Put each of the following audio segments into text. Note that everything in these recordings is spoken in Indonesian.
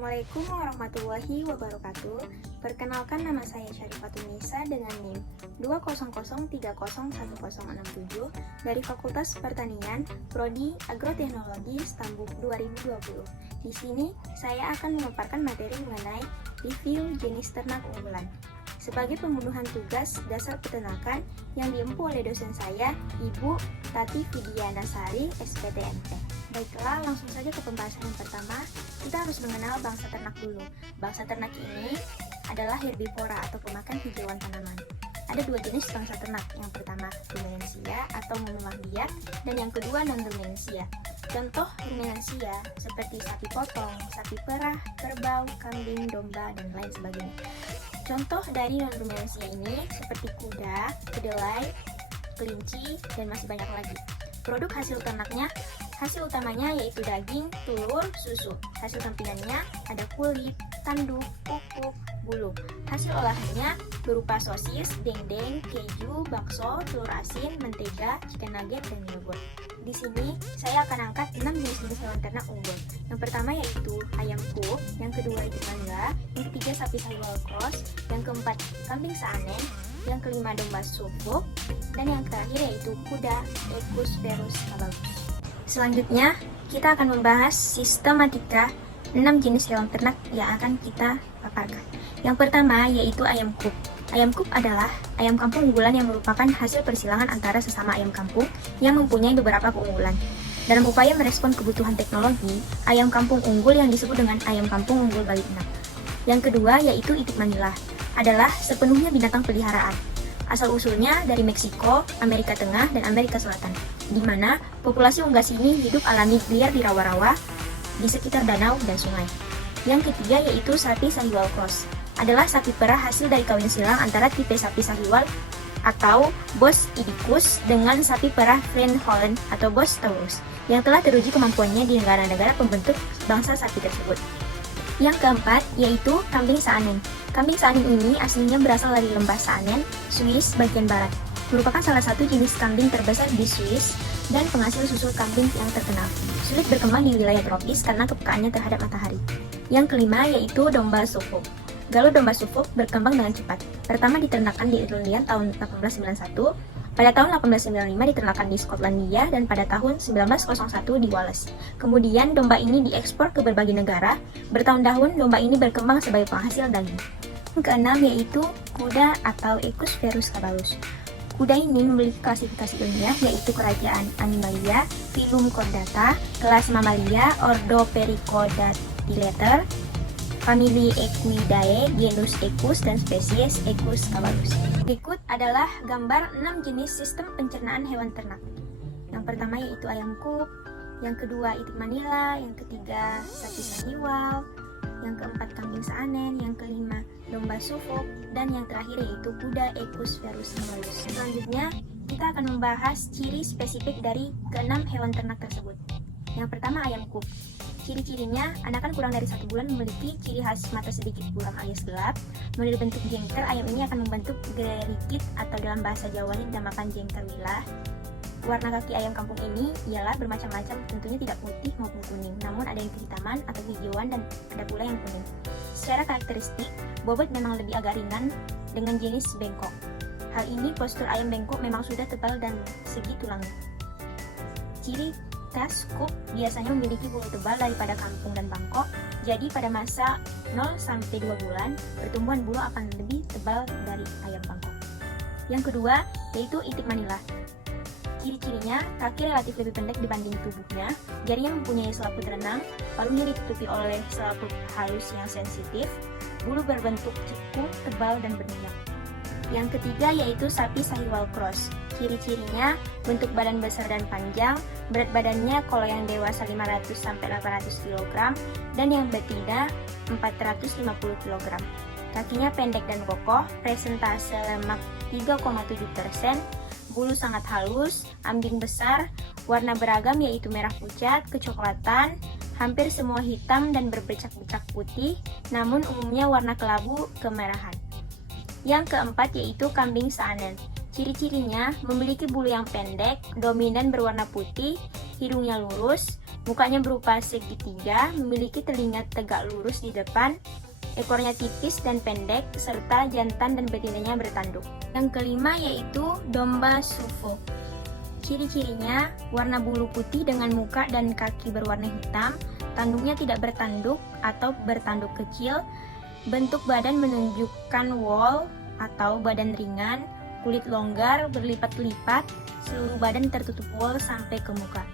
Assalamualaikum warahmatullahi wabarakatuh. Perkenalkan, nama saya Syarifatun Nisa dengan NIM 200301067 dari Fakultas Pertanian, Prodi Agroteknologi Stambuk 2020. Di sini saya akan memaparkan materi mengenai review jenis ternak unggulan sebagai pembunuhan tugas dasar peternakan yang diempu oleh dosen saya, Ibu Tati Widianasari, SPTMT. Baiklah, langsung saja ke pembahasan yang pertama. Kita harus mengenal bangsa ternak dulu. Bangsa ternak ini adalah herbivora atau pemakan hijauan tanaman. Ada dua jenis bangsa ternak. Yang pertama, ruminansia atau memang biak, dan yang kedua non-ruminansia. Contoh ruminansia seperti sapi potong, sapi perah, kerbau, kambing, domba, dan lain sebagainya. Contoh dari non-ruminansia ini seperti kuda, kedelai, kelinci, dan masih banyak lagi. Produk hasil utamanya yaitu daging, telur, susu. Hasil sampingannya ada kulit, tanduk, pupuk, bulu. Hasil olahannya berupa sosis, dendeng, keju, bakso, telur asin, mentega, chicken nugget, dan yogurt. Di sini saya akan angkat 6 jenis hewan ternak unggul. Yang pertama yaitu ayam coop, yang kedua itik mangga, yang ketiga sapi sahiwal cross, yang keempat kambing saanen, yang kelima domba Suffolk, dan yang terakhir yaitu kuda Equus Ferus Caballus. Selanjutnya, kita akan membahas sistematika 6 jenis hewan ternak yang akan kita paparkan. Yang pertama yaitu ayam coop. Ayam coop adalah ayam kampung unggulan yang merupakan hasil persilangan antara sesama ayam kampung yang mempunyai beberapa keunggulan. Dalam upaya merespon kebutuhan teknologi, ayam kampung unggul yang disebut dengan ayam kampung unggul Bali 6. Yang kedua yaitu itik Manila, adalah sepenuhnya binatang peliharaan. Asal-usulnya dari Meksiko, Amerika Tengah, dan Amerika Selatan, di mana populasi unggas ini hidup alami liar di rawa-rawa, di sekitar danau dan sungai. Yang ketiga yaitu sapi sahiwal cross, adalah sapi perah hasil dari kawin silang antara tipe sapi sahiwal atau Bos Indicus dengan sapi perah Friend Holland atau Bos Taurus, yang telah teruji kemampuannya di negara-negara pembentuk bangsa sapi tersebut. Yang keempat yaitu kambing saanen. Kambing saanen ini aslinya berasal dari lembah Saanen, Swiss bagian barat. Merupakan salah satu jenis kambing terbesar di Swiss dan penghasil susu kambing yang terkenal. Sulit berkembang di wilayah tropis karena kepekaannya terhadap matahari. Yang kelima yaitu domba Suffolk. Galuh domba Suffolk berkembang dengan cepat. Pertama diternakan di Irlandia tahun 1891, pada tahun 1895 diternakan di Skotlandia, dan pada tahun 1901 di Wales. Kemudian domba ini diekspor ke berbagai negara. Bertahun-tahun domba ini berkembang sebagai penghasil daging. Yang keenam yaitu kuda atau Equus Ferus Caballus. Kuda ini memiliki klasifikasi ilmiah yaitu kerajaan Animalia, Phylum Chordata, kelas Mammalia, Ordo Pericodactylator, famili Equidae, genus Equus, dan spesies Equus Caballus. Berikut adalah gambar 6 jenis sistem pencernaan hewan ternak. Yang pertama yaitu ayam coop, yang kedua itik Manila, yang ketiga sapi sahiwal, yang keempat kambing saanen, yang kelima domba Suffolk, dan yang terakhir yaitu kuda Equus Ferus Caballus. Selanjutnya, kita akan membahas ciri spesifik dari keenam hewan ternak tersebut. Yang pertama ayam coop. Ciri-cirinya, anakan kurang dari 1 bulan memiliki ciri khas mata sedikit buram alias gelap. Melalui bentuk jengker, ayam ini akan membentuk gerikit atau dalam bahasa Jawa dinamakan jengker wilah. Warna kaki ayam kampung ini ialah bermacam-macam, tentunya tidak putih maupun kuning, namun ada yang kehitaman atau hijauan dan ada pula yang kuning. Secara karakteristik, bobot memang lebih agak ringan dengan jenis bengkok. Hal ini postur ayam bengkok memang sudah tebal dan segi tulangnya. Ciri khas coop biasanya memiliki bulu tebal daripada kampung dan bangkok, jadi pada masa 0-2 bulan, pertumbuhan bulu akan lebih tebal dari ayam bangkok. Yang kedua, yaitu itik Manila. Ciri-cirinya, kaki relatif lebih pendek dibanding tubuhnya, jarinya mempunyai selaput renang, paluhnya ditutupi oleh selaput halus yang sensitif, bulu berbentuk cekung, tebal, dan berminyak. Yang ketiga yaitu sapi sahiwal cross. Ciri-cirinya, bentuk badan besar dan panjang, berat badannya kalau yang dewasa 500-800 kg, dan yang betina 450 kg. Kakinya pendek dan kokoh, presentase lemak 3,7%, bulu sangat halus, ambing besar, warna beragam yaitu merah pucat, kecoklatan, hampir semua hitam dan berbercak-bercak putih, namun umumnya warna kelabu kemerahan. Yang keempat yaitu kambing saanen. Ciri-cirinya memiliki bulu yang pendek, dominan berwarna putih, hidungnya lurus, Mukanya berupa segitiga, memiliki telinga tegak lurus di depan, ekornya tipis dan pendek, serta jantan dan betinanya bertanduk. Yang kelima yaitu domba Suffolk. Ciri-cirinya warna bulu putih dengan muka dan kaki berwarna hitam, tanduknya tidak bertanduk atau bertanduk kecil, bentuk badan menunjukkan wol atau badan ringan, kulit longgar berlipat-lipat, seluruh badan tertutup wol sampai ke muka.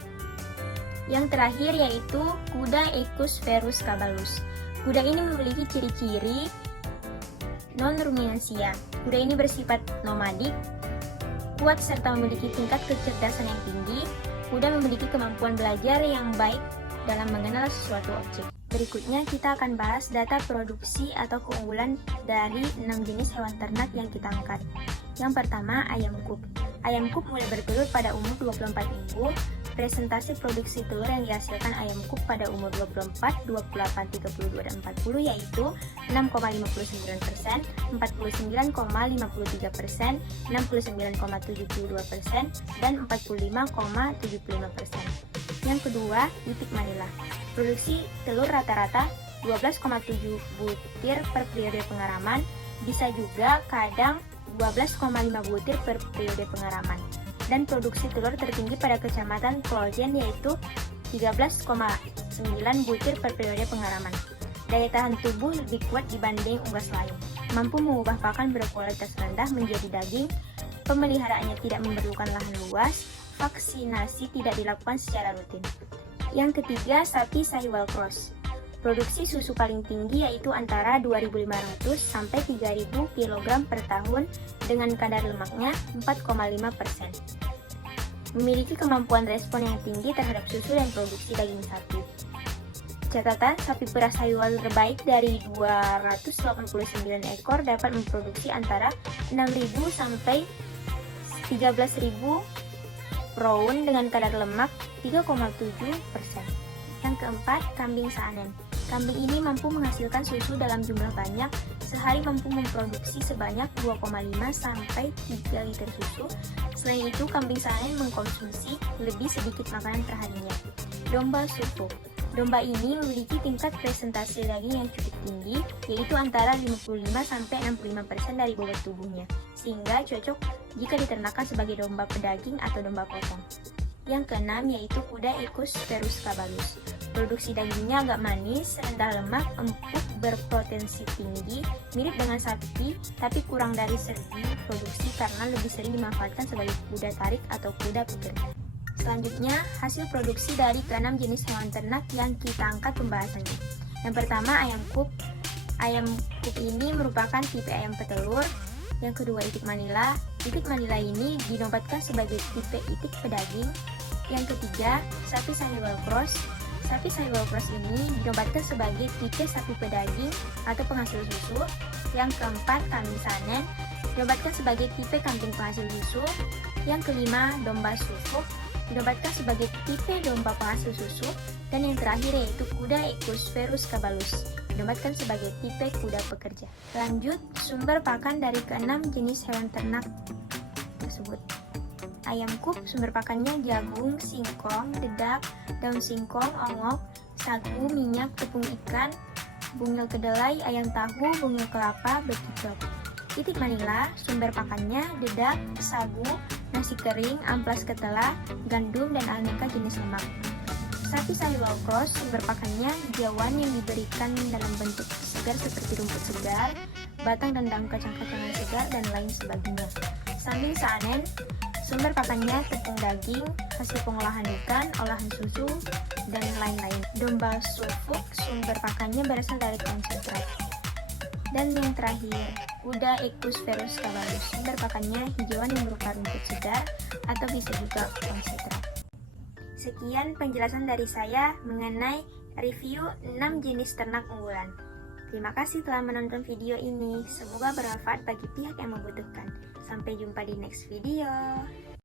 Yang terakhir yaitu kuda Equus Ferus Caballus. Kuda ini memiliki ciri-ciri non-ruminansia. Kuda ini bersifat nomadik, kuat serta memiliki tingkat kecerdasan yang tinggi. Kuda memiliki kemampuan belajar yang baik dalam mengenal sesuatu objek. Berikutnya kita akan bahas data produksi atau keunggulan dari 6 jenis hewan ternak yang kita angkat. Yang pertama, ayam coop. Ayam coop mulai bertelur pada umur 24 minggu. Presentasi produksi telur yang dihasilkan ayam coop pada umur 24, 28, 32, dan 40 yaitu 6,59%, 49,53%, 69,72%, dan 45,75%. Yang kedua, itik Manila. Produksi telur rata-rata 12,7 butir per periode pengaraman, bisa juga kadang 12,5 butir per periode pengaraman. Dan produksi telur tertinggi pada Kecamatan Klojen yaitu 13,9 butir per periode pengaraman. Daya tahan tubuh lebih kuat dibanding unggas lain. Mampu mengubah pakan berkualitas rendah menjadi daging. Pemeliharaannya tidak memerlukan lahan luas. Vaksinasi tidak dilakukan secara rutin. Yang ketiga, sapi Sahiwal Cross. Produksi susu paling tinggi yaitu antara 2.500 sampai 3.000 kg per tahun dengan kadar lemaknya 4,5%. Memiliki kemampuan respon yang tinggi terhadap susu dan produksi daging sapi. Catatan, sapi perah Sahiwal terbaik dari 289 ekor dapat memproduksi antara 6.000 sampai 13.000 pound dengan kadar lemak 3,7%. Yang keempat, kambing Saanen. Kambing ini mampu menghasilkan susu dalam jumlah banyak, sehari mampu memproduksi sebanyak 2,5 sampai 3 liter susu. Selain itu, kambing Saanen mengkonsumsi lebih sedikit makanan perharinya. Domba Suffolk. Domba ini memiliki tingkat presentasi daging yang cukup tinggi, yaitu antara 55 sampai 65% dari bobot tubuhnya, sehingga cocok jika diternakan sebagai domba pedaging atau domba potong. Yang keenam yaitu kuda Equus Ferus Caballus. Produksi dagingnya agak manis, rendah lemak, empuk, berpotensi tinggi, mirip dengan sapi, tapi kurang dari segi produksi karena lebih sering dimanfaatkan sebagai kuda tarik atau kuda pekerja. Selanjutnya, hasil produksi dari keenam jenis hewan ternak yang kita angkat pembahasannya. Yang pertama, ayam coop. Ayam coop ini merupakan tipe ayam petelur. Yang kedua, itik Manila. Itik Manila ini dinobatkan sebagai tipe itik pedaging. Yang ketiga, sapi Sahiwal Cross. Sapi Sahiwal Cross ini dinobatkan sebagai tipe sapi pedaging atau penghasil susu. Yang keempat, kambing Saanen dinobatkan sebagai tipe kambing penghasil susu. Yang kelima, domba Suffolk dinobatkan sebagai tipe domba penghasil susu. Dan yang terakhir yaitu kuda Equus Ferus Caballus dinobatkan sebagai tipe kuda pekerja. Lanjut, sumber pakan dari keenam jenis hewan ternak tersebut. Ayam coop sumber pakannya jagung, singkong, dedak, daun singkong, ongok, sagu, minyak, tepung ikan, bungil kedelai, ayam tahu, bungil kelapa, bekicot. Itik Manila sumber pakannya dedak, sagu, nasi kering, amplas ketela, gandum, dan aneka jenis lemak. Sapi Sahiwal Cross sumber pakannya hijauan yang diberikan dalam bentuk segar seperti rumput segar, batang dan daun kacang-kacangan segar, dan lain sebagainya. Kambing Saanen sumber pakannya tepung daging, hasil pengolahan ikan, olahan susu, dan lain-lain. Domba Suffolk sumber pakannya berasal dari konsentrat. Dan yang terakhir, kuda Equus Ferus Caballus sumber pakannya hijauan yang berupa rumput segar atau bisa juga konsentrat. Sekian penjelasan dari saya mengenai review 6 jenis ternak unggulan. Terima kasih telah menonton video ini. Semoga bermanfaat bagi pihak yang membutuhkan. Sampai jumpa di next video.